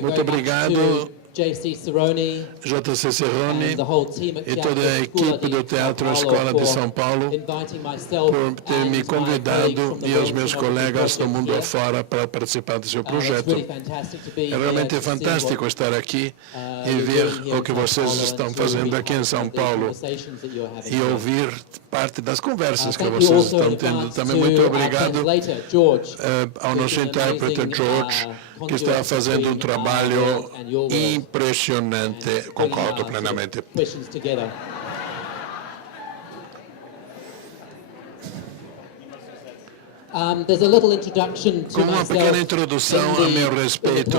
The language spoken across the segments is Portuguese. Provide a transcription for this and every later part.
Muito obrigado, JC Cerrone e toda a equipe do Teatro Escola de São Paulo por ter me convidado e aos meus colegas do mundo afora para participar do seu projeto. É realmente fantástico estar aqui e ver o que vocês estão fazendo aqui em São Paulo e ouvir parte das conversas que vocês estão tendo. Também muito obrigado ao nosso intérprete George, que está fazendo um trabalho impressionante. Concordo plenamente. Com uma pequena introdução a meu respeito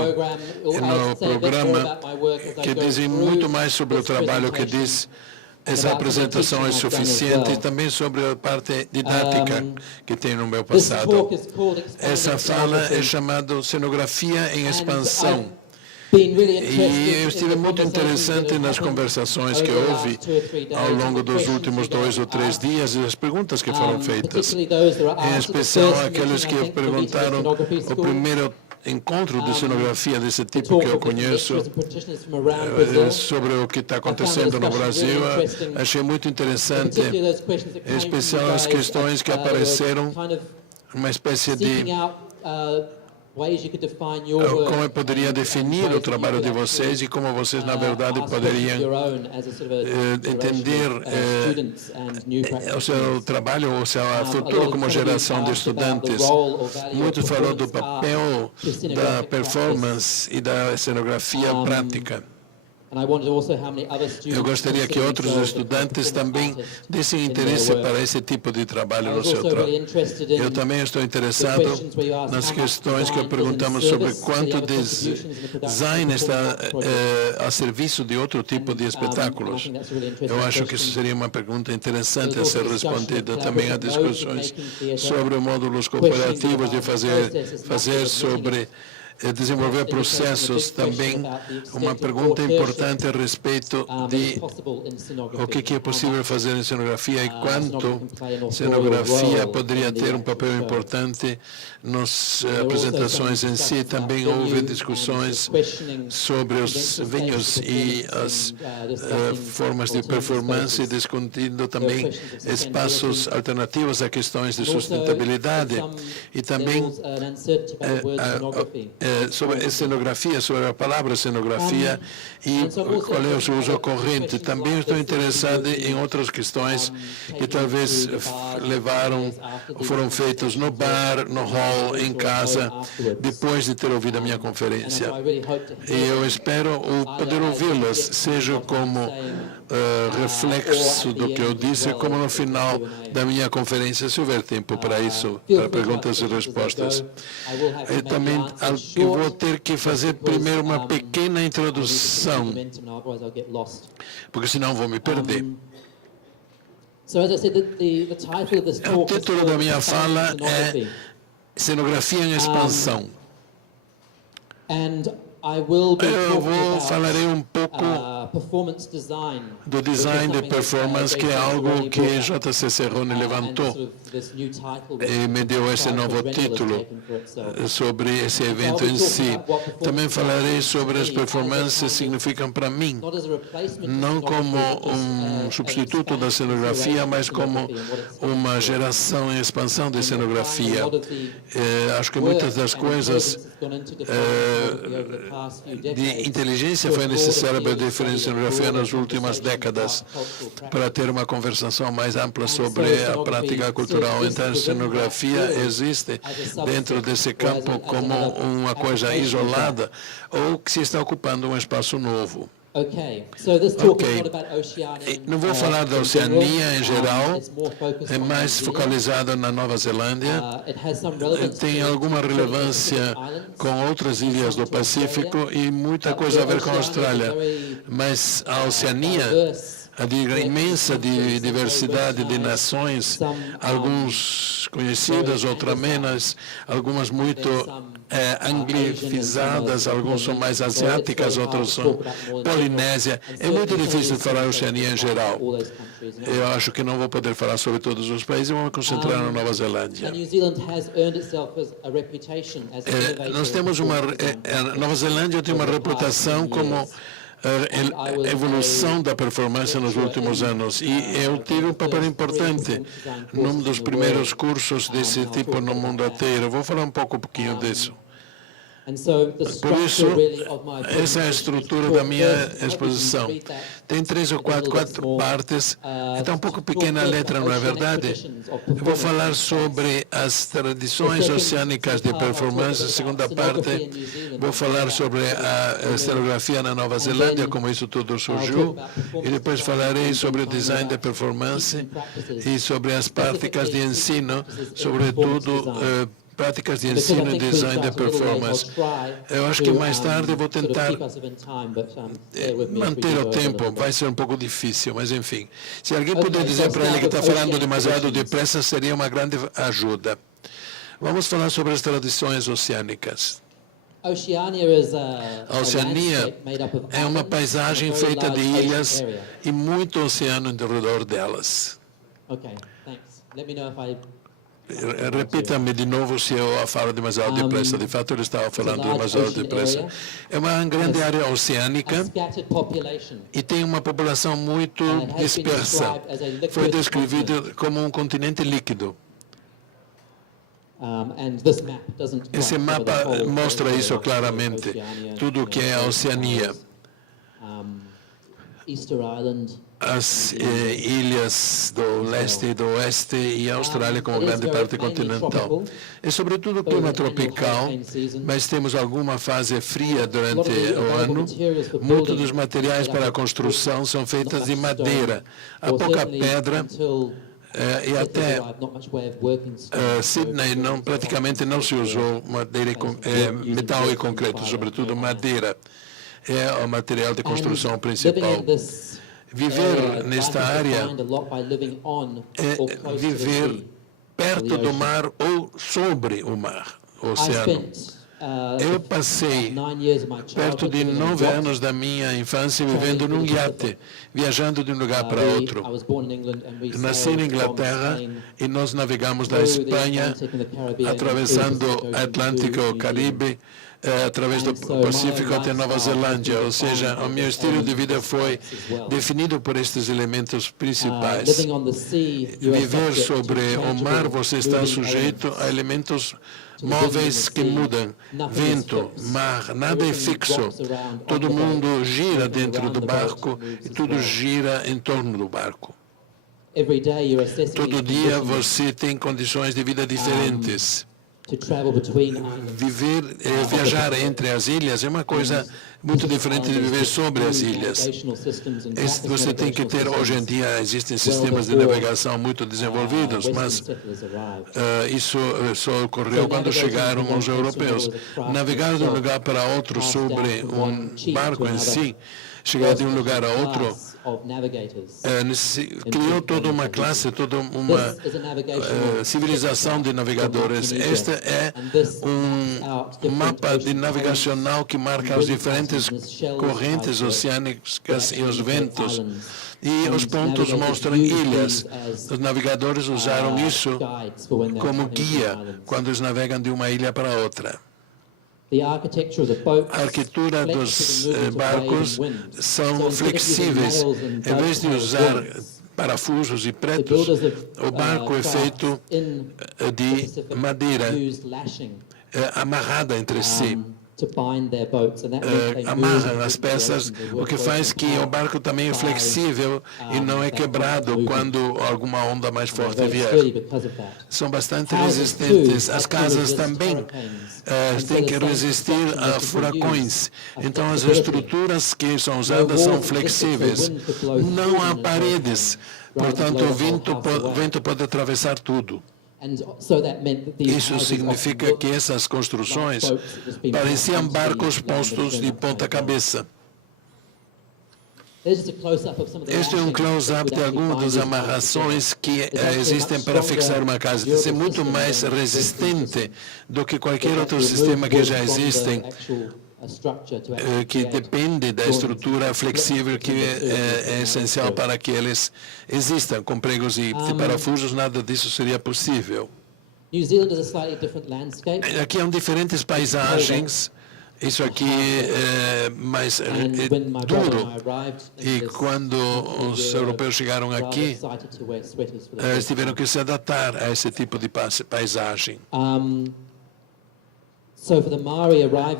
no programa, que dizem muito mais sobre o trabalho que diz. Essa apresentação é suficiente e também sobre a parte didática que tem no meu passado. Essa fala é chamada Cenografia em Expansão. E eu estive muito interessante nas conversações que houve ao longo dos últimos 2 ou 3 dias e as perguntas que foram feitas. Em especial aqueles que perguntaram o primeiro encontro de cenografia desse tipo que eu conheço sobre o que está acontecendo no Brasil. Achei muito interessante, em especial as questões que apareceram, uma espécie de como eu poderia definir o trabalho de vocês e como vocês, na verdade, poderiam entender o seu trabalho, o seu futuro como geração de estudantes. Muito falou do papel da performance e da cenografia prática. Eu gostaria que outros estudantes também dessem interesse para esse tipo de trabalho no seu trabalho. Eu também estou interessado nas questões que perguntamos sobre quanto design está a serviço de outro tipo de espetáculos. Eu acho que isso seria uma pergunta interessante a ser respondida. Também há discussões sobre módulos cooperativos de fazer sobre desenvolver processos, também uma pergunta importante a respeito de o que é possível fazer em cenografia e quanto cenografia poderia ter um papel importante nas apresentações em si. Também houve discussões sobre os vinhos e as formas de performance, discutindo também espaços alternativos a questões de sustentabilidade e também sobre a cenografia, sobre a palavra cenografia e qual é o seu uso corrente. Também estou interessado em outras questões que talvez foram feitas no bar, no hall, em casa, depois de ter ouvido a minha conferência. E eu espero poder ouvi-las, seja como reflexo do que eu disse, como no final da minha conferência, se houver tempo para isso, para perguntas e respostas. E também eu vou ter que fazer primeiro uma pequena introdução, porque senão vou me perder. O título da minha fala é Cenografia em Expansão. Eu falarei um pouco do design de performance, que é algo que JC Cerrone levantou e me deu esse novo título sobre esse evento em si. Também falarei sobre as performances significam para mim, não como um substituto da cenografia, mas como uma geração em expansão de cenografia. Acho que muitas das coisas de inteligência foi necessária para definir cenografia nas últimas décadas, para ter uma conversação mais ampla sobre a prática cultural. Então, a cenografia existe dentro desse campo como uma coisa isolada ou que se está ocupando um espaço novo. Não vou falar da Oceania em geral, é mais focalizado na Nova Zelândia. Tem alguma relevância com outras ilhas do Pacífico e muita coisa a ver com a Austrália. Mas a Oceania a imensa diversidade de nações, alguns conhecidas, outras menos, algumas muito anglificadas, alguns são mais asiáticas, outras são polinésia. É muito difícil falar Oceania em geral. Eu acho que não vou poder falar sobre todos os países, vou me concentrar na Nova Zelândia. Nós temos a Nova Zelândia tem uma reputação como a evolução da performance nos últimos anos, e eu tive um papel importante num dos primeiros cursos desse tipo no mundo inteiro. Vou falar um pouquinho disso. Por isso, essa é a estrutura da minha exposição. Tem 3 ou 4 partes. Está um pouco pequena a letra, não é verdade? Eu vou falar sobre as tradições oceânicas de performance. A segunda parte, vou falar sobre a estereografia na Nova Zelândia, como isso tudo surgiu. E depois falarei sobre o design de performance e sobre as práticas de ensino, sobretudo práticas de ensino e design de performance. Eu acho que mais tarde eu vou tentar manter o tempo, vai ser um pouco difícil, mas enfim. Se alguém puder dizer para ele que está falando demasiado depressa, seria uma grande ajuda. Vamos falar sobre as tradições oceânicas. A Oceania é uma paisagem feita de ilhas e muito oceano ao redor delas. Repita-me de novo se eu falo demasiado depressa. De fato, ele estava falando demasiado depressa. É uma grande área oceânica e tem uma população muito dispersa. Foi descrevido como um continente líquido. Esse mapa mostra isso claramente, tudo o que é a Oceania. As ilhas do leste e do oeste e a Austrália como grande parte continental. É sobretudo clima tropical, mas temos alguma fase fria durante o ano. Muitos dos materiais para a construção são feitos de madeira. Há pouca pedra e até Sydney praticamente não se usou metal e concreto, sobretudo madeira. É o material de construção principal. Viver nesta área é viver perto do mar ou sobre o mar, o oceano. Eu passei perto de 9 anos da minha infância vivendo num iate, viajando de um lugar para outro. Nasci na Inglaterra e nós navegamos da Espanha, atravessando o Atlântico, o Caribe, através do Pacífico até Nova Zelândia, ou seja, o meu estilo de vida foi definido por estes elementos principais. Viver sobre o mar, você está sujeito a elementos móveis que mudam, vento, mar, nada é fixo. Todo mundo gira dentro do barco e tudo gira em torno do barco. Todo dia você tem condições de vida diferentes. Viajar entre as ilhas é uma coisa muito diferente de viver sobre as ilhas. Você tem que ter, hoje em dia, existem sistemas de navegação muito desenvolvidos, mas isso só ocorreu quando chegaram os europeus. Navegar de um lugar para outro sobre um barco em si, chegar de um lugar a outro, criou toda uma classe, toda uma civilização de navegadores. Este é um mapa navegacional que marca as diferentes correntes oceânicas e os ventos. E os pontos mostram ilhas. Os navegadores usaram isso como guia quando eles navegam de uma ilha para outra. A arquitetura dos barcos são flexíveis. Em vez de usar parafusos e pretos, o barco é feito de madeira amarrada entre si. Amarram as peças, o que faz que o barco também é flexível e não é quebrado quando alguma onda mais forte vier. São bastante resistentes. As casas também têm que resistir a furacões. Então, as estruturas que são usadas são flexíveis. Não há paredes, portanto, o vento pode atravessar tudo. Isso significa que essas construções pareciam barcos postos de ponta cabeça. Este é um close-up de algumas das amarrações que existem para fixar uma casa. Isso é muito mais resistente do que qualquer outro sistema que já existe, que depende da estrutura flexível que é essencial para que eles existam. Com pregos e parafusos, nada disso seria possível. Aqui há diferentes paisagens. Isso aqui é mais duro. E quando os europeus chegaram aqui, eles tiveram que se adaptar a esse tipo de paisagem.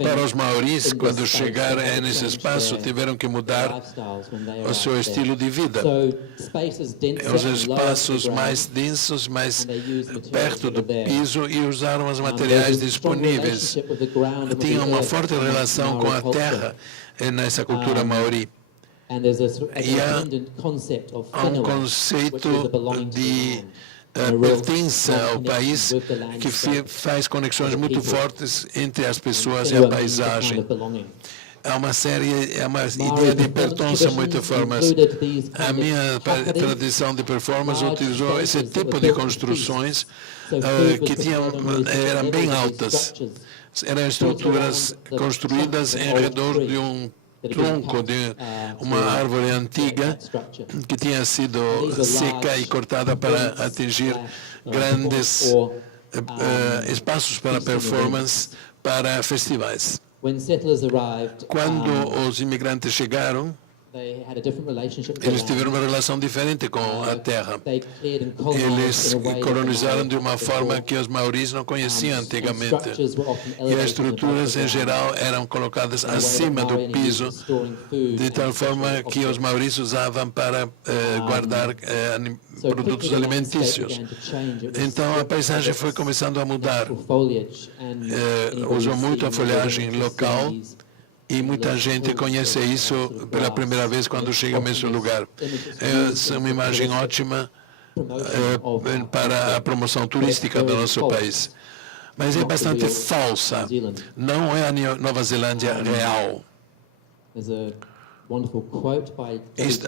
Para os maoris, quando chegaram nesse espaço, tiveram que mudar o seu estilo de vida. Os espaços mais densos, mais perto do piso, e usaram os materiais disponíveis. Tinham uma forte relação com a terra nessa cultura maori. E há um conceito de pertence ao país que faz conexões muito fortes entre as pessoas e a paisagem. Há uma ideia de pertença muito forte. A minha tradição de performance utilizou esse tipo de construções que eram bem altas. Eram estruturas construídas em redor de um tronco de uma árvore antiga que tinha sido seca e cortada para atingir grandes espaços para performance, para festivais. Quando os imigrantes chegaram, eles tiveram uma relação diferente com a terra. Eles colonizaram de uma forma que os maoris não conheciam antigamente. E as estruturas, em geral, eram colocadas acima do piso, de tal forma que os maoris usavam para guardar produtos alimentícios. Então, a paisagem foi começando a mudar. Usou muito a folhagem local. E muita gente conhece isso pela primeira vez quando chega ao mesmo lugar. É uma imagem ótima para a promoção turística do nosso país. Mas é bastante falsa. Não é a Nova Zelândia real.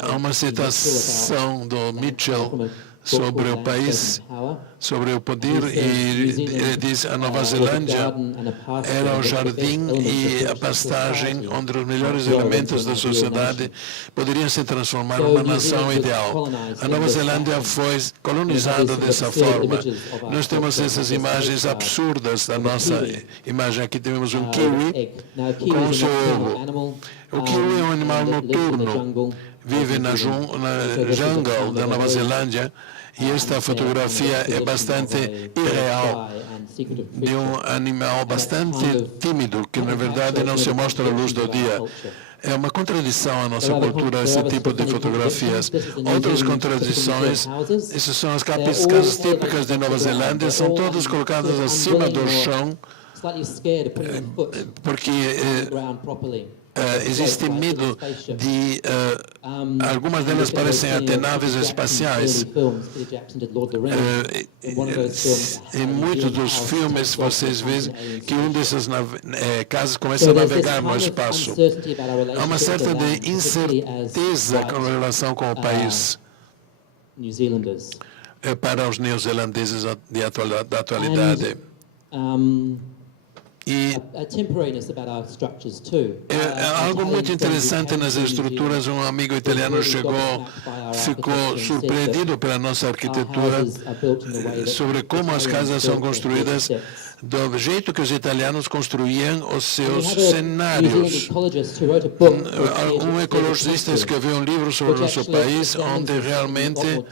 Há uma citação do Mitchell sobre o país, sobre o poder, e ele diz: a Nova Zelândia era o jardim e a pastagem onde os melhores elementos da sociedade poderiam se transformar numa nação ideal. A Nova Zelândia foi colonizada dessa forma. Nós temos essas imagens absurdas da nossa imagem. Aqui temos um kiwi com o seu ovo. O kiwi é um animal noturno, vive na jungle da Nova Zelândia, e esta fotografia é bastante irreal, de um animal bastante tímido, que na verdade não se mostra à luz do dia. É uma contradição à nossa cultura, esse tipo de fotografias. Outras contradições, essas são as casas típicas de Nova Zelândia, são todas colocadas acima do chão, porque existe medo de algumas delas parecem até naves espaciais. Em muitos dos filmes vocês veem que dessas casas começa a navegar no espaço. Há uma certa de incerteza com relação com o país para os neozelandeses da atualidade. E algo muito interessante nas estruturas. Um amigo italiano ficou surpreendido pela nossa arquitetura, sobre como as casas são construídas, do jeito que os italianos construíam os seus cenários. Um ecologista escreveu um livro sobre o nosso país, onde realmente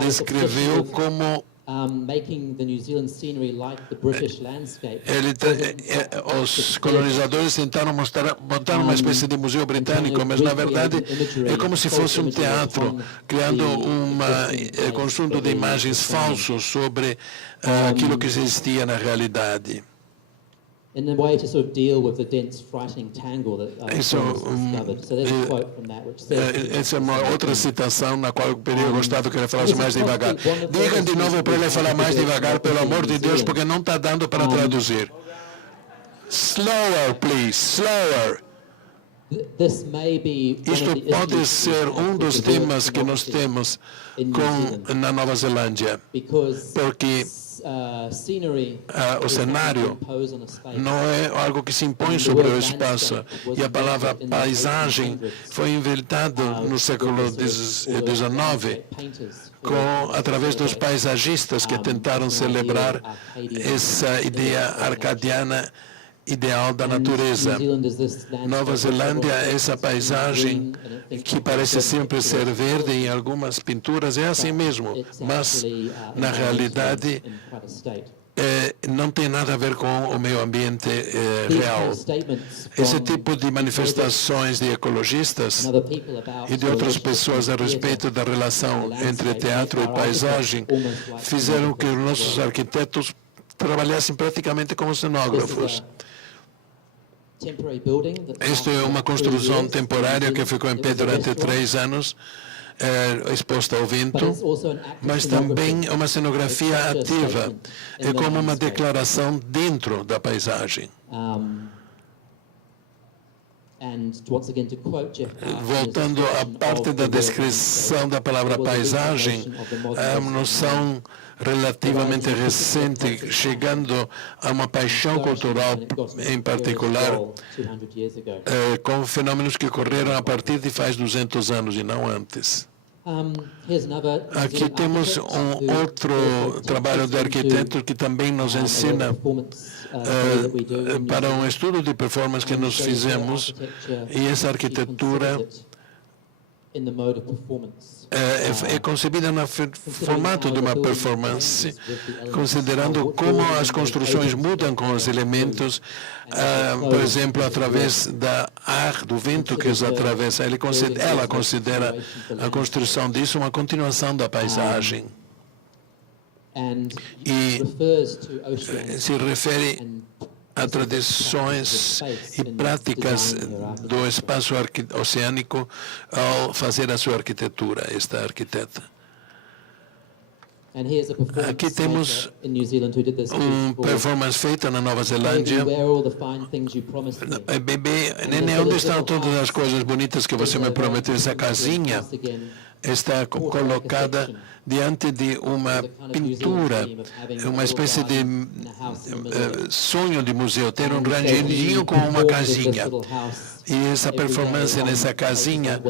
descreveu como os colonizadores tentaram montar uma espécie de museu britânico, mas na verdade é como se fosse um teatro, criando um conjunto de imagens falsos sobre aquilo que existia na realidade. In a way to sort of deal with the dense, frightening tangle that discovered. So there's a quote from that which says... Essa é uma outra citação na qual eu teria gostado que ele falasse mais devagar. Digam de novo para ele falar mais devagar, pelo amor de Deus, porque não está dando para traduzir. Slower, please, slower. Isto pode ser dos temas que nós temos na Nova Zelândia, porque o cenário não é algo que se impõe sobre o espaço, e a palavra paisagem foi inventada no século XIX através dos paisagistas que tentaram celebrar essa ideia arcadiana ideal da natureza. Nova Zelândia, essa paisagem que parece sempre ser verde em algumas pinturas, é assim mesmo, mas na realidade não tem nada a ver com o meio ambiente real. Esse tipo de manifestações de ecologistas e de outras pessoas a respeito da relação entre teatro e paisagem fizeram que os nossos arquitetos trabalhassem praticamente como cenógrafos. Esta é uma construção temporária que ficou em pé durante 3 anos, exposta ao vento, mas também uma cenografia ativa, é como uma declaração dentro da paisagem. Voltando à parte da descrição da palavra paisagem, é uma noção relativamente recente, chegando a uma paixão cultural em particular, com fenômenos que ocorreram a partir de faz 200 anos e não antes. Aqui temos outro trabalho de arquiteto que também nos ensina para um estudo de performance que nós fizemos, e essa arquitetura é concebida no formato de uma performance, considerando como as construções mudam com os elementos, por exemplo, através do vento que os atravessa. Ela considera a construção disso uma continuação da paisagem. E se refere a tradições e práticas do espaço oceânico ao fazer a sua arquitetura, esta arquiteta. Aqui temos performance feita na Nova Zelândia. Bebê, neném, onde estão todas as coisas bonitas que você me prometeu? Essa casinha está colocada diante de uma pintura, uma espécie de sonho de museu, ter um granjeirinho com uma casinha. E essa performance nessa casinha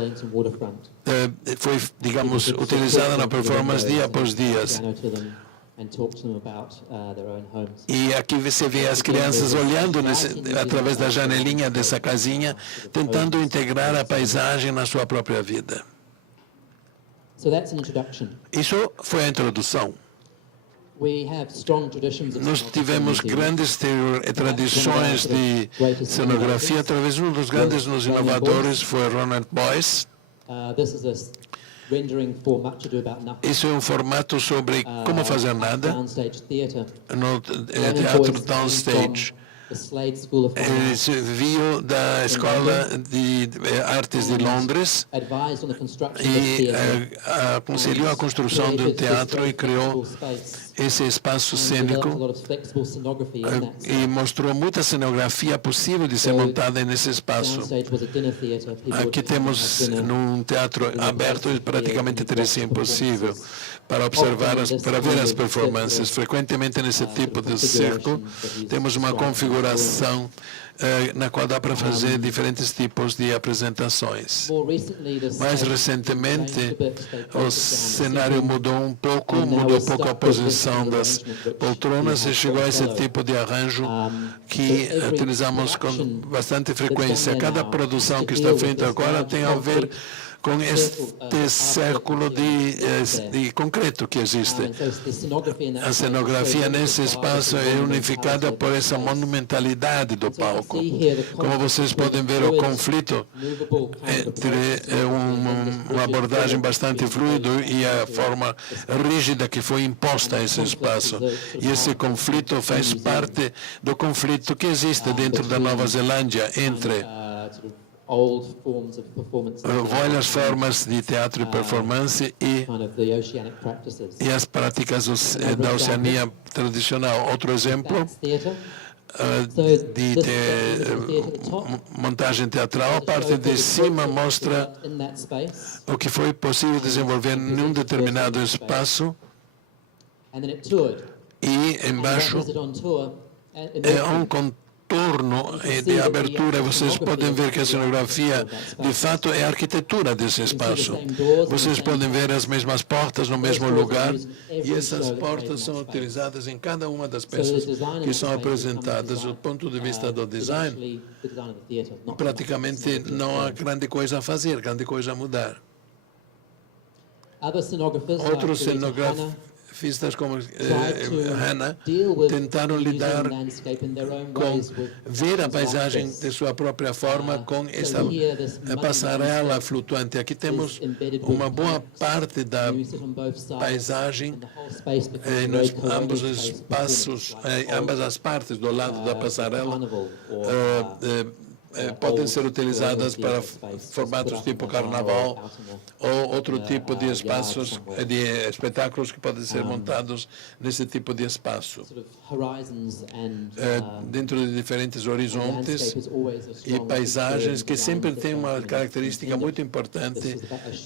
foi, digamos, utilizada na performance dia após dia. E aqui você vê as crianças olhando através da janelinha dessa casinha, tentando integrar a paisagem na sua própria vida. Isso foi a introdução. Nós tivemos grandes tradições de cenografia, através de um dos grandes inovadores foi Ronald Boyce. Isso é um formato sobre como fazer nada no teatro Downstage. Ele veio da Escola de Artes de Londres e aconselhou a construção de um teatro e criou esse espaço cênico e mostrou muita cenografia possível de ser montada nesse espaço. Aqui temos num teatro aberto, praticamente teria sido impossível para observar, para ver as performances. Frequentemente nesse tipo de circo temos uma configuração na qual dá para fazer diferentes tipos de apresentações. Mais recentemente, o cenário mudou um pouco a posição das poltronas e chegou a esse tipo de arranjo que utilizamos com bastante frequência. Cada produção que está feita agora tem a ver com este círculo de concreto que existe. A cenografia nesse espaço é unificada por essa monumentalidade do palco. Como vocês podem ver, o conflito entre uma abordagem bastante fluida e a forma rígida que foi imposta a esse espaço. E esse conflito faz parte do conflito que existe dentro da Nova Zelândia entre velhas formas de teatro e performance e as práticas da Oceania tradicional. Outro exemplo, de montagem teatral. A parte de cima mostra o que foi possível desenvolver em um determinado espaço, e embaixo é um contorno de abertura. Vocês podem ver que a cenografia, de fato, é a arquitetura desse espaço. Vocês podem ver as mesmas portas no mesmo lugar, e essas portas são utilizadas em cada uma das peças que são apresentadas. Do ponto de vista do design, praticamente não há grande coisa a fazer, grande coisa a mudar. Outros cenografistas como Hannah tentaram lidar com ver a paisagem de sua própria forma com essa passarela flutuante. Aqui temos uma boa parte da paisagem nos ambos os espaços, ambas as partes do lado da passarela podem ser utilizadas para formatos tipo carnaval ou outro tipo de espaços, de espetáculos que podem ser montados nesse tipo de espaço. Dentro de diferentes horizontes e paisagens, que sempre tem uma característica muito importante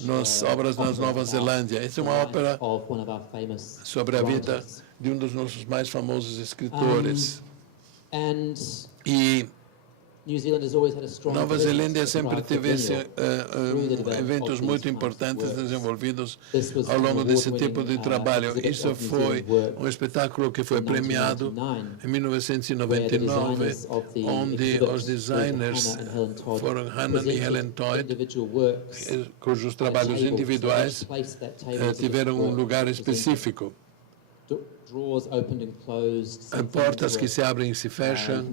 nas obras na Nova Zelândia. Essa é uma ópera sobre a vida de um dos nossos mais famosos escritores. E Nova Zelândia sempre teve eventos muito importantes desenvolvidos ao longo desse tipo de trabalho. Isso foi um espetáculo que foi premiado em 1999, onde os designers foram Hannah e Helen Todd, cujos trabalhos individuais tiveram um lugar específico. Portas que se abrem e se fecham,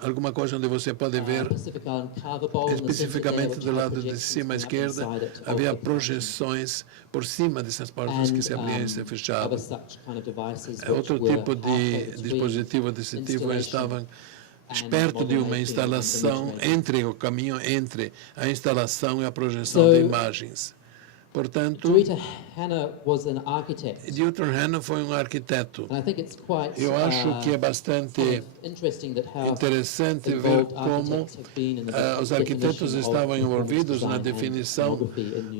alguma coisa onde você pode ver, especificamente do lado de cima à esquerda, havia projeções por cima dessas portas que se abriam e se fechavam. Outro tipo de dispositivo desse tipo estavam perto de uma instalação, entre o caminho entre a instalação e a projeção de imagens. Portanto, Dieter Hannah foi um arquiteto. Eu acho que é bastante interessante ver como os arquitetos estavam envolvidos na definição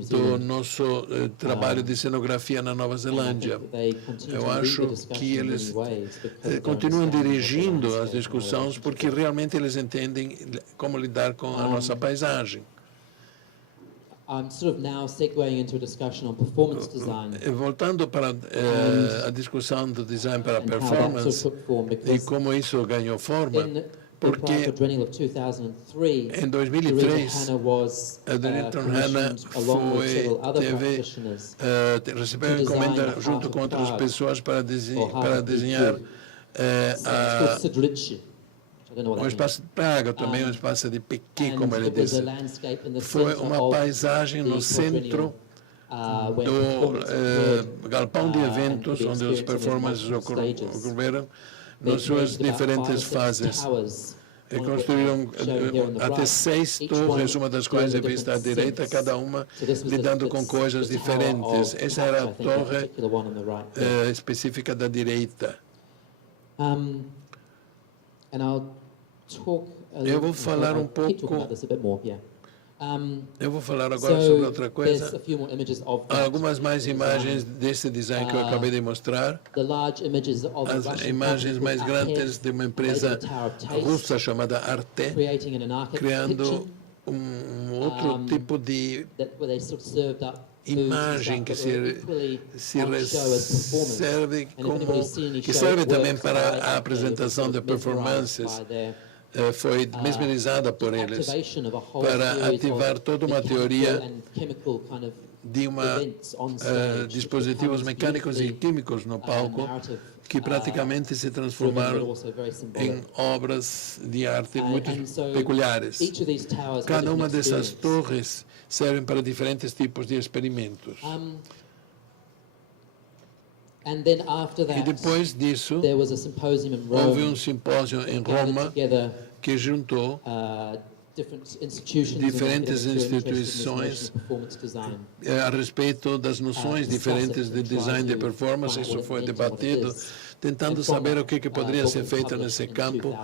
do nosso trabalho de cenografia na Nova Zelândia. Eu acho que eles continuam dirigindo as discussões porque realmente eles entendem como lidar com a nossa paisagem. Voltando para a discussão do design para performance e como isso ganhou forma, porque em 2003 a Dieter Hannah recebeu encomenda junto com outras pessoas para desenhar um espaço de Praga, também um espaço de Pequim, como ele disse. Foi uma paisagem no centro do galpão de eventos, onde os performances ocorreram nas suas diferentes fases. E construíram até 6 torres, uma das quais é vista à direita, cada uma lidando com coisas diferentes. Essa era a torre específica da direita. Eu vou falar um pouco. Eu vou falar agora sobre outra coisa. Há algumas mais imagens desse design que eu acabei de mostrar. As imagens mais grandes de uma empresa russa chamada Arte, criando um outro tipo de imagem que serve também para a apresentação de performances. Foi mesmerizada por eles para ativar toda uma teoria de dispositivos mecânicos e químicos no palco que praticamente se transformaram em obras de arte muito peculiares. Cada uma dessas torres servem para diferentes tipos de experimentos. E depois disso, houve um simpósio em Roma que juntou diferentes instituições a respeito das noções diferentes de design de performance. Isso foi debatido tentando saber o que poderia ser feito nesse campo.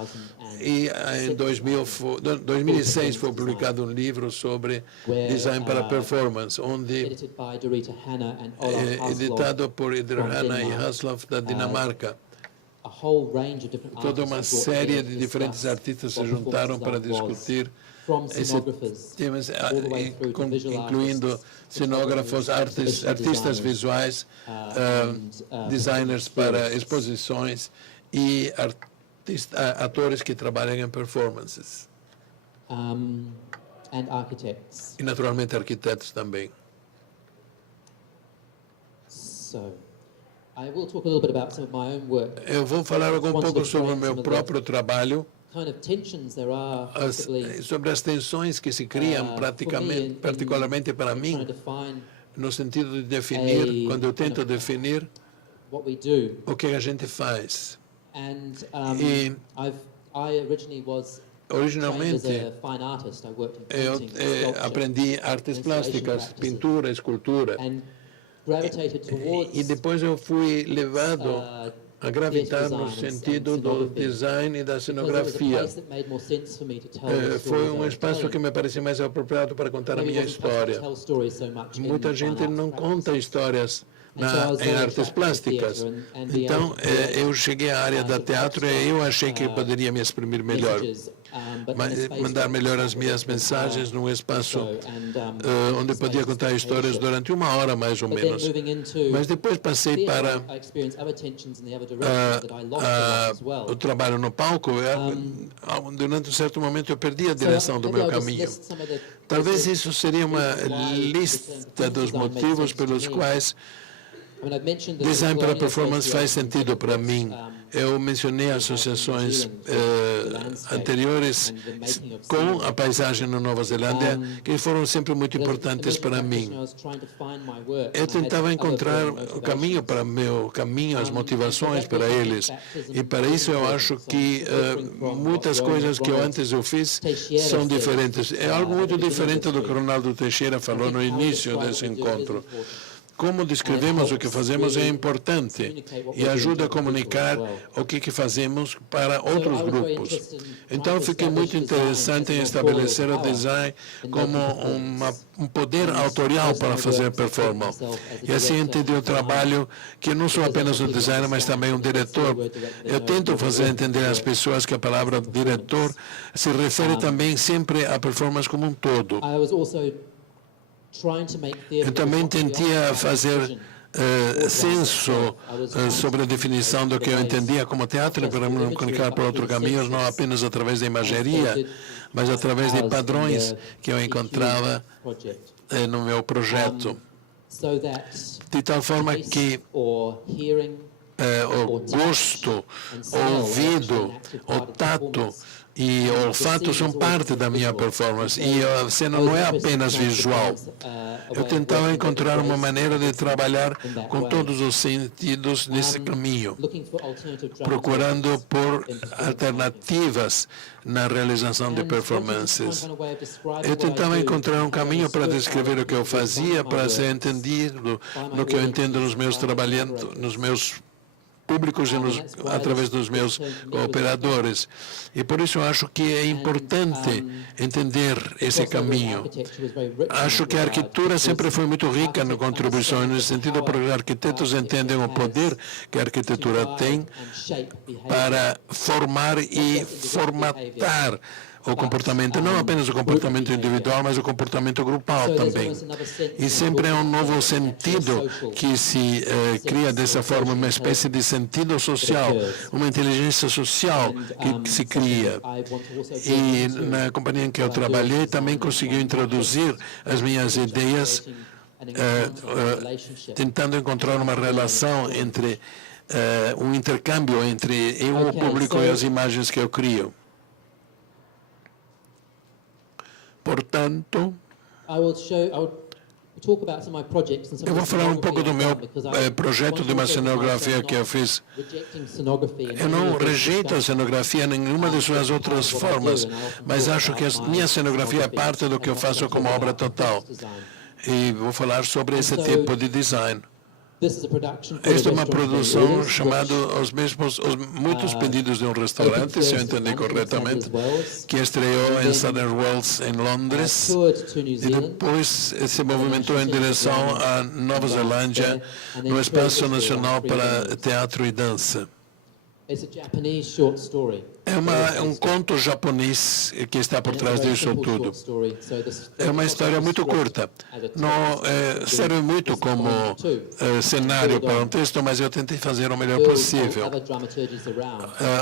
E em 2006 foi publicado um livro sobre design para performance, onde editado por Idar Hanna e Hasselhoff da Dinamarca. Toda uma série de diferentes artistas se juntaram para discutir esses temas, incluindo cenógrafos, artistas visuais, designers para exposições e atores que trabalham em performances. E, naturalmente, arquitetos também. Eu vou falar um pouco sobre o meu próprio trabalho, sobre as tensões que se criam particularmente para mim, no sentido de definir, quando eu tento definir o que a gente faz. E, originalmente, eu aprendi artes plásticas, pintura, escultura. E depois eu fui levado a gravitar no sentido do design e da cenografia. Foi um espaço que me parecia mais apropriado para contar a minha história. Muita gente não conta histórias em artes plásticas. Então, eu cheguei à área da teatro e eu achei que eu poderia me exprimir melhor, mandar melhor as minhas mensagens num espaço onde podia contar histórias durante 1 hora, mais ou menos. Mas depois passei para o trabalho no palco. Durante um certo momento eu perdi a direção do meu caminho. Talvez isso seria uma lista dos motivos pelos quais design para performance faz sentido para mim. Eu mencionei associações anteriores com a paisagem na Nova Zelândia, que foram sempre muito importantes para mim. Eu tentava encontrar o caminho para o meu caminho, as motivações para eles. E para isso eu acho que muitas coisas que antes eu fiz são diferentes. É algo muito diferente do que o Ronaldo Teixeira falou no início desse encontro. Como descrevemos o que fazemos é importante e ajuda a comunicar o que fazemos para outros grupos. Então, fiquei muito interessante em estabelecer o design como um poder autorial para fazer performance. E assim entendi o trabalho que não sou apenas um designer, mas também um diretor. Eu tento fazer entender às pessoas que a palavra diretor se refere também sempre à performance como um todo. Eu também tentei fazer senso sobre a definição do que eu entendia como teatro para me comunicar por outros caminhos, não apenas através da imageria, mas através de padrões que eu encontrava no meu projeto. De tal forma que o gosto, o ouvido, o tato e o olfato são parte da minha performance. E a cena não é apenas visual. Eu tentava encontrar uma maneira de trabalhar com todos os sentidos nesse caminho, procurando por alternativas na realização de performances. Eu tentava encontrar um caminho para descrever o que eu fazia, para ser entendido no que eu entendo nos meus trabalhos, nos meus públicos e através dos meus cooperadores. E por isso eu acho que é importante entender esse caminho. Acho que a arquitetura sempre foi muito rica na contribuição, nesse sentido, porque os arquitetos entendem o poder que a arquitetura tem para formar e formatar o comportamento, não apenas o comportamento individual, mas o comportamento grupal também. E sempre é um novo sentido que se cria dessa forma, uma espécie de sentido social, uma inteligência social que se cria. E na companhia em que eu trabalhei, também consegui introduzir as minhas ideias, tentando encontrar uma relação entre, um intercâmbio entre eu, o público e as imagens que eu crio. Portanto, eu vou falar um pouco do meu projeto de uma cenografia que eu fiz. Eu não rejeito a cenografia em nenhuma de suas outras formas, mas acho que a minha cenografia é parte do que eu faço como obra total. E vou falar sobre esse tipo de design. Esta é uma produção chamada os muitos pedidos de um restaurante, se eu entendi corretamente, que estreou em Southern Wells, em Londres, e depois se movimentou em direção à Nova Zelândia, no Espaço Nacional para Teatro e Dança. É um conto japonês que está por trás disso tudo. É uma história muito curta. Não serve muito como cenário para um texto, mas eu tentei fazer o melhor possível.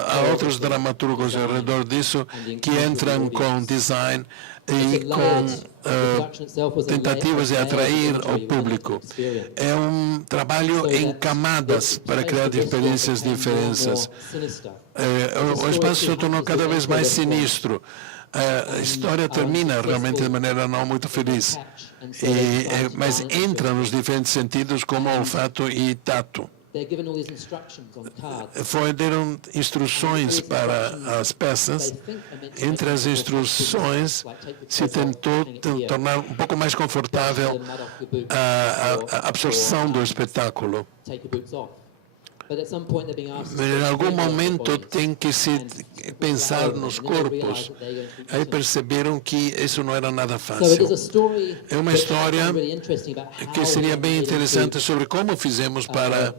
Há outros dramaturgos ao redor disso que entram com design e com tentativas de atrair o público. É um trabalho em camadas para criar experiências diferentes. O espaço se tornou cada vez mais sinistro. A história termina realmente de maneira não muito feliz, mas entra nos diferentes sentidos como olfato e tato. Deram instruções para as peças. Entre as instruções, se tentou tornar um pouco mais confortável a absorção do espetáculo. Em algum momento tem que se pensar nos corpos. Aí perceberam que isso não era nada fácil. É uma história que seria bem interessante sobre como fizemos para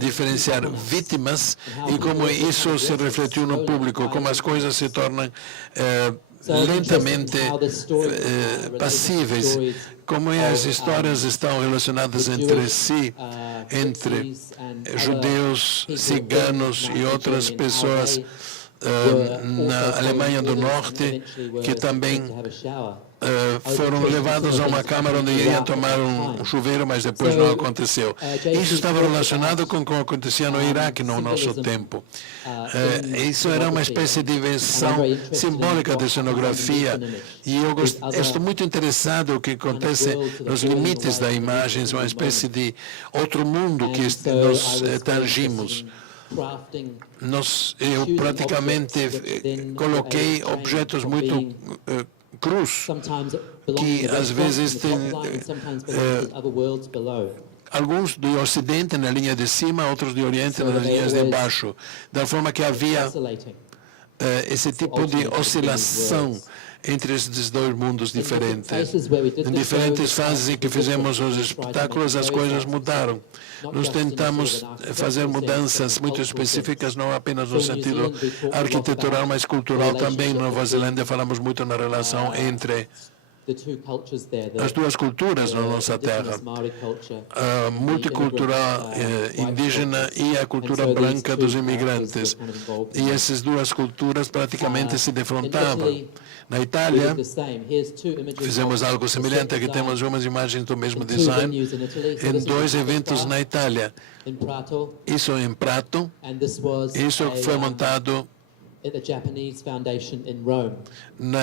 diferenciar vítimas e como isso se refletiu no público, como as coisas se tornam lentamente passíveis, como as histórias estão relacionadas entre si, entre judeus, ciganos e outras pessoas na Alemanha do Norte, que também foram levados a uma câmara onde iriam tomar um chuveiro, mas depois não aconteceu. Isso estava relacionado com o que acontecia no Iraque no nosso tempo. Isso era uma espécie de versão simbólica da cenografia, e eu estou muito interessado no que acontece nos limites da imagem, uma espécie de outro mundo que nós tangimos. Eu praticamente coloquei objetos muito cruz, que às vezes têm alguns do Ocidente na linha de cima, outros do Oriente nas linhas de baixo, da forma que havia esse tipo de oscilação entre esses dois mundos diferentes. Em diferentes fases em que fizemos os espetáculos, as coisas mudaram. Nós tentamos fazer mudanças muito específicas, não apenas no sentido arquitetural, mas cultural também. Na Nova Zelândia falamos muito na relação entre as duas culturas na nossa terra, a multicultural indígena e a cultura branca dos imigrantes. E essas duas culturas praticamente se defrontavam. Na Itália, fizemos algo semelhante. Aqui temos umas imagens do mesmo design em dois eventos na Itália. Isso em Prato, isso foi montado no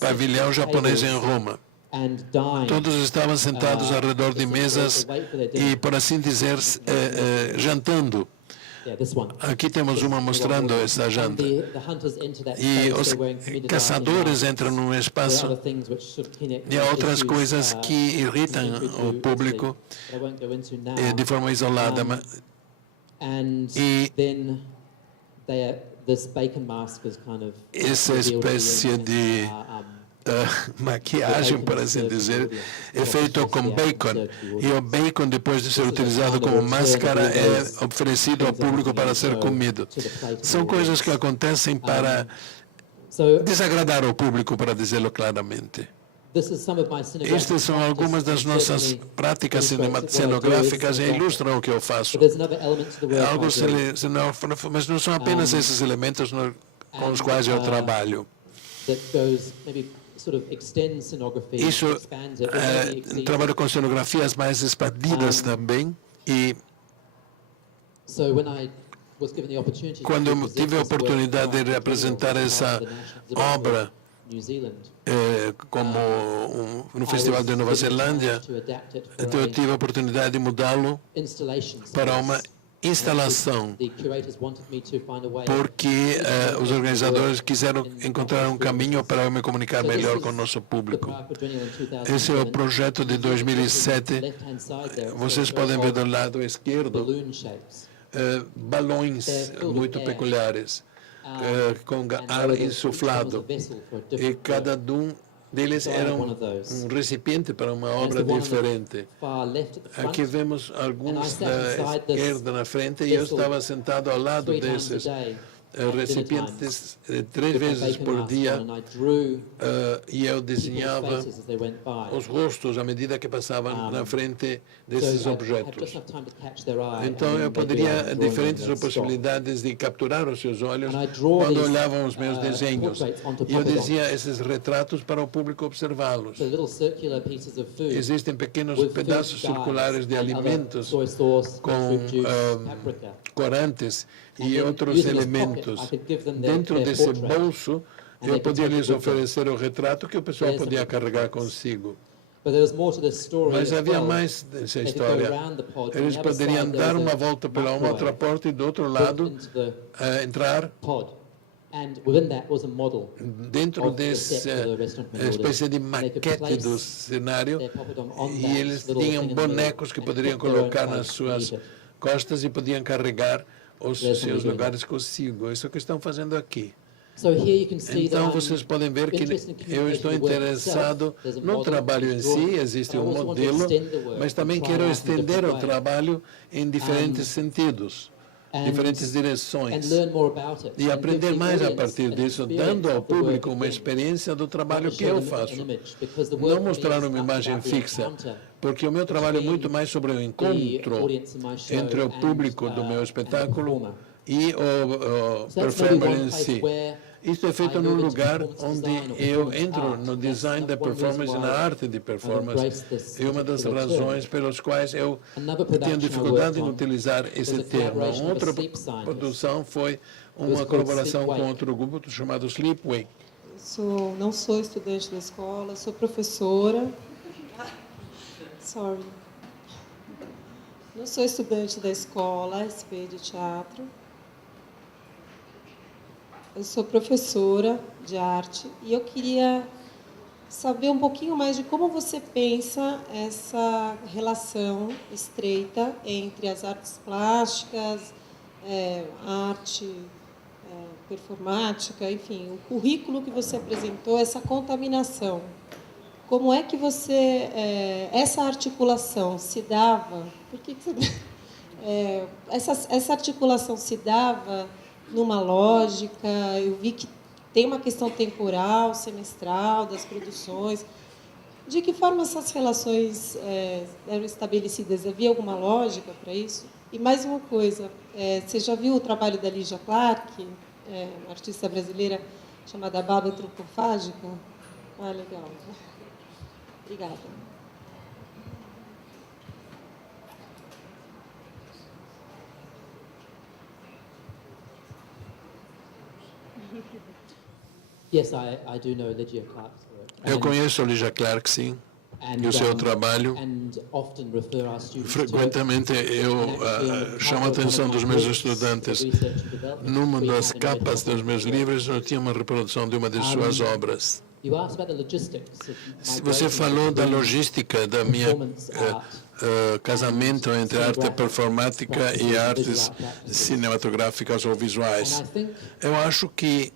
pavilhão japonês em Roma. Todos estavam sentados ao redor de mesas e, por assim dizer, jantando. Aqui temos uma mostrando essa janta. E os caçadores entram num espaço e há outras coisas que irritam o público de forma isolada. E essa espécie de maquiagem, por assim dizer, é feito com bacon. E o bacon, depois de ser utilizado como máscara, é oferecido ao público para ser comido. São coisas que acontecem para desagradar o público, para dizê-lo claramente. Estas são algumas das nossas práticas cenográficas e ilustram o que eu faço. Mas não são apenas esses elementos com os quais eu trabalho. Isso trabalho com cenografias mais expandidas também, e quando eu tive a oportunidade de representar essa obra como no Festival de Nova Zelândia, eu tive a oportunidade de mudá-lo para uma instalação, porque os organizadores quiseram encontrar um caminho para eu me comunicar melhor com o nosso público. Esse é o projeto de 2007. Vocês podem ver do lado esquerdo balões muito peculiares, com ar insuflado. E cada um deles era um recipiente para uma obra diferente. Aqui vemos alguns da esquerda na frente e eu estava sentado ao lado desses recipientes 3 vezes por dia e eu desenhava os rostos à medida que passavam na frente desses objetos. Então eu poderia diferentes possibilidades de capturar os seus olhos quando olhavam os meus desenhos. E eu dizia esses retratos para o público observá-los. Existem pequenos pedaços circulares de alimentos com corantes e outros elementos. Dentro desse bolso, eu podia lhes oferecer o retrato que o pessoal podia carregar consigo. Mas havia mais dessa história. Eles poderiam dar uma volta pela uma outra porta e do outro lado entrar dentro dessa espécie de maquete do cenário, e eles tinham bonecos que poderiam colocar nas suas costas e podiam carregar os seus lugares consigo. Isso que estão fazendo aqui. Então, vocês podem ver que eu estou interessado no trabalho em si, existe um modelo, mas também quero estender o trabalho em diferentes sentidos, diferentes direções, e aprender mais a partir disso, dando ao público uma experiência do trabalho que eu faço. Não mostrar uma imagem fixa, porque o meu trabalho é muito mais sobre o encontro entre o público do meu espetáculo e o performer em si. Isso é feito num lugar onde eu entro no design da performance e na arte de performance. É uma das razões pelas quais eu tenho dificuldade em utilizar esse termo. Uma outra produção foi uma colaboração com outro grupo chamado Sleepway. Não sou estudante da escola, sou professora. Não sou estudante da escola SP de teatro. Eu sou professora de arte e eu queria saber um pouquinho mais de como você pensa essa relação estreita entre as artes plásticas, arte performática, enfim, o currículo que você apresentou, essa contaminação. Como é que você, essa articulação se dava? Por que você, essa articulação se dava numa lógica? Eu vi que tem uma questão temporal, semestral das produções. De que forma essas relações eram estabelecidas? Havia alguma lógica para isso? E mais uma coisa, você já viu o trabalho da Lígia Clark, uma artista brasileira chamada Baba Antropofágica? Ah, legal. Obrigada. Yes, I do know Lygia Clark's work. Eu conheço a Lígia Clark, sim, e o seu trabalho. Frequentemente eu chamo a atenção dos meus estudantes. Numa das capas dos meus livros, eu tinha uma reprodução de uma de suas obras. Você falou da logística da minha casamento entre arte performática e artes cinematográficas ou visuais. Eu acho que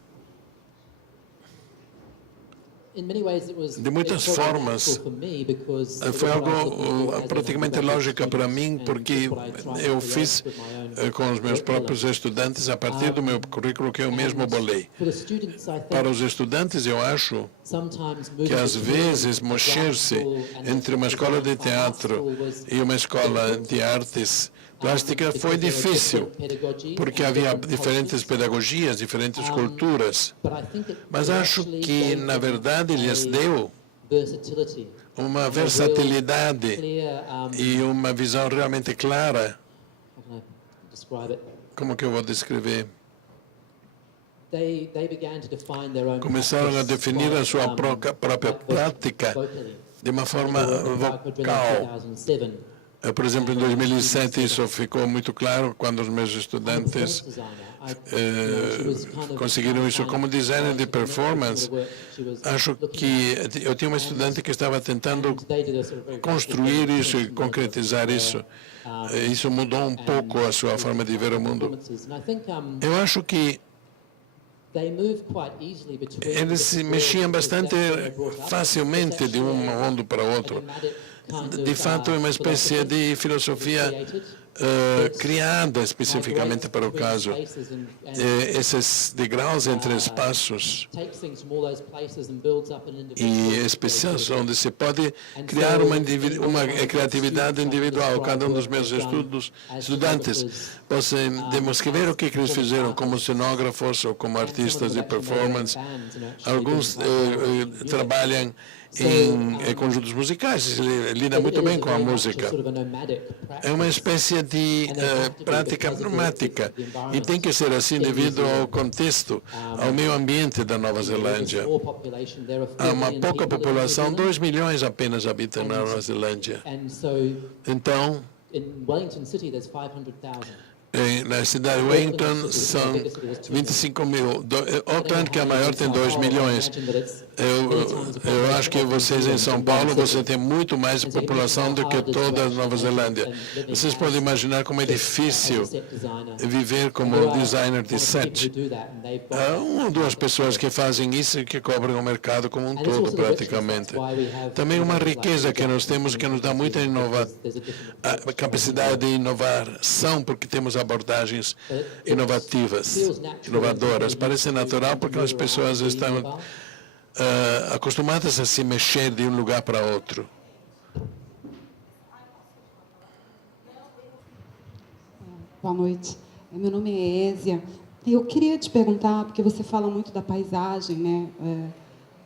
de muitas formas, foi algo praticamente lógico para mim, porque eu fiz com os meus próprios estudantes a partir do meu currículo que eu mesmo bolei. Para os estudantes, eu acho que, às vezes, mexer-se entre uma escola de teatro e uma escola de artes plástica foi difícil, porque havia diferentes pedagogias, diferentes culturas. Mas acho que, na verdade, lhes deu uma versatilidade e uma visão realmente clara. Como que eu vou descrever? Começaram a definir a sua própria prática de uma forma vocal. Por exemplo, em 2007 isso ficou muito claro quando os meus estudantes conseguiram isso como designer de performance. Acho que eu tinha uma estudante que estava tentando construir isso e concretizar isso. Isso mudou um pouco a sua forma de ver o mundo. Eu acho que eles se mexiam bastante facilmente de um mundo para outro. De fato, é uma espécie de filosofia criada especificamente para o caso. Esses degraus entre espaços e espaços onde se pode criar uma criatividade individual. Cada um dos meus estudantes podemos ver o que eles fizeram como cenógrafos ou como artistas de performance. Alguns trabalham em conjuntos musicais, lida muito bem com a música. É uma espécie de prática nomática e tem que ser assim devido ao contexto, ao meio ambiente da Nova Zelândia. Há uma pouca população, 2 milhões apenas habitam na Nova Zelândia. Então, na cidade de Wellington são 25 mil. Auckland, que é a maior, tem 2 milhões. Eu acho que vocês em São Paulo, você tem muito mais população do que toda a Nova Zelândia. Vocês podem imaginar como é difícil viver como designer de set. Há uma ou duas pessoas que fazem isso e que cobrem o mercado como um todo, praticamente. Também uma riqueza que nós temos que nos dá muita capacidade de inovação, porque temos abordagens inovadoras. Parece natural porque as pessoas estão acostumadas a se mexer de um lugar para outro. Boa noite. Meu nome é Ésia. Eu queria te perguntar, porque você fala muito da paisagem, né,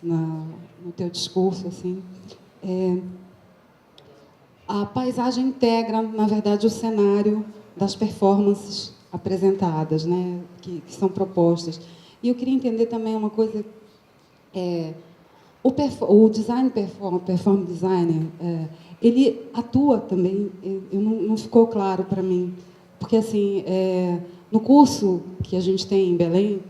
no teu discurso, assim. A paisagem integra, na verdade, o cenário das performances apresentadas, né, que são propostas. E eu queria entender também uma coisa, o design perform designer, ele atua também, não ficou claro para mim, porque assim, no curso que a gente tem em Belém,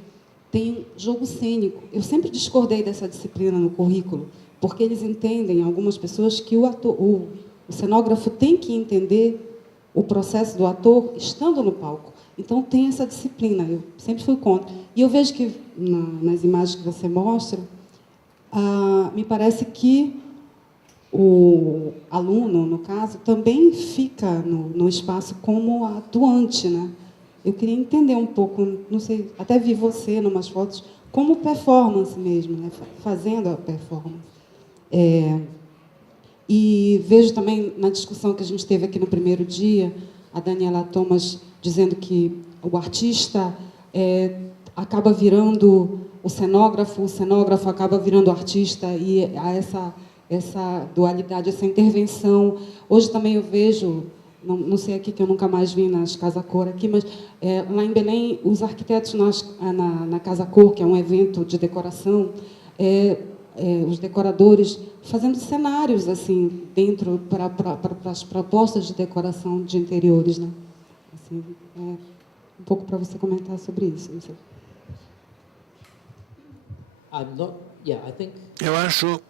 tem jogo cênico. Eu sempre discordei dessa disciplina no currículo, porque eles entendem, algumas pessoas, que o cenógrafo tem que entender o processo do ator estando no palco. Então, tem essa disciplina, eu sempre fui contra. E eu vejo que, nas imagens que você mostra, me parece que o aluno, no caso, também fica no espaço como atuante, né? Eu queria entender um pouco, não sei, até vi você, em umas fotos, como performance mesmo, né? Fazendo a performance. E vejo também, na discussão que a gente teve aqui no primeiro dia, a Daniela Thomas dizendo que o artista acaba virando o cenógrafo acaba virando o artista, e há essa dualidade, essa intervenção. Hoje também eu vejo, não sei aqui, que eu nunca mais vi nas Casa Cor aqui, mas lá em Belém, os arquitetos na Casa Cor, que é um evento de decoração, os decoradores fazendo cenários assim dentro para as propostas de decoração de interiores, né? Assim, um pouco para você comentar sobre isso. Não sei. Eu acho.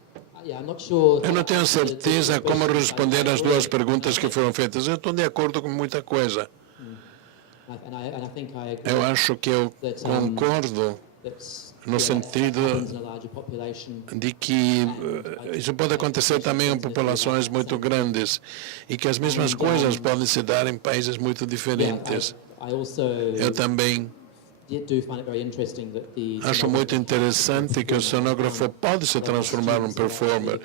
Eu não tenho certeza como responder às duas perguntas que foram feitas. Eu estou de acordo com muita coisa. Eu acho que eu concordo no sentido de que isso pode acontecer também em populações muito grandes e que as mesmas coisas podem se dar em países muito diferentes. Eu também acho muito interessante que o cenógrafo pode se transformar num performer.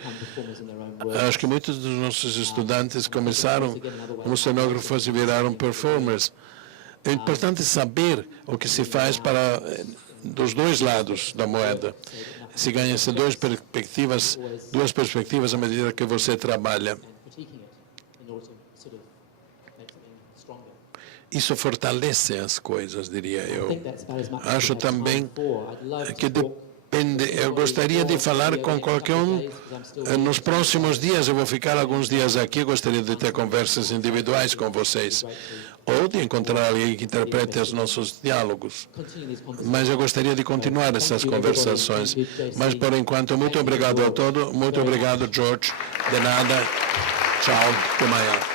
Acho que muitos dos nossos estudantes começaram como cenógrafos e viraram performers. É importante saber o que se faz para dos dois lados da moeda. Se ganha-se duas perspectivas à medida que você trabalha. Isso fortalece as coisas, diria eu. Acho também que Eu gostaria de falar com qualquer um. Nos próximos dias, eu vou ficar alguns dias aqui. Gostaria de ter conversas individuais com vocês, ou de encontrar alguém que interprete os nossos diálogos. Mas eu gostaria de continuar essas conversações. Mas, por enquanto, muito obrigado a todos. Muito obrigado, George. De nada. Tchau. Até amanhã.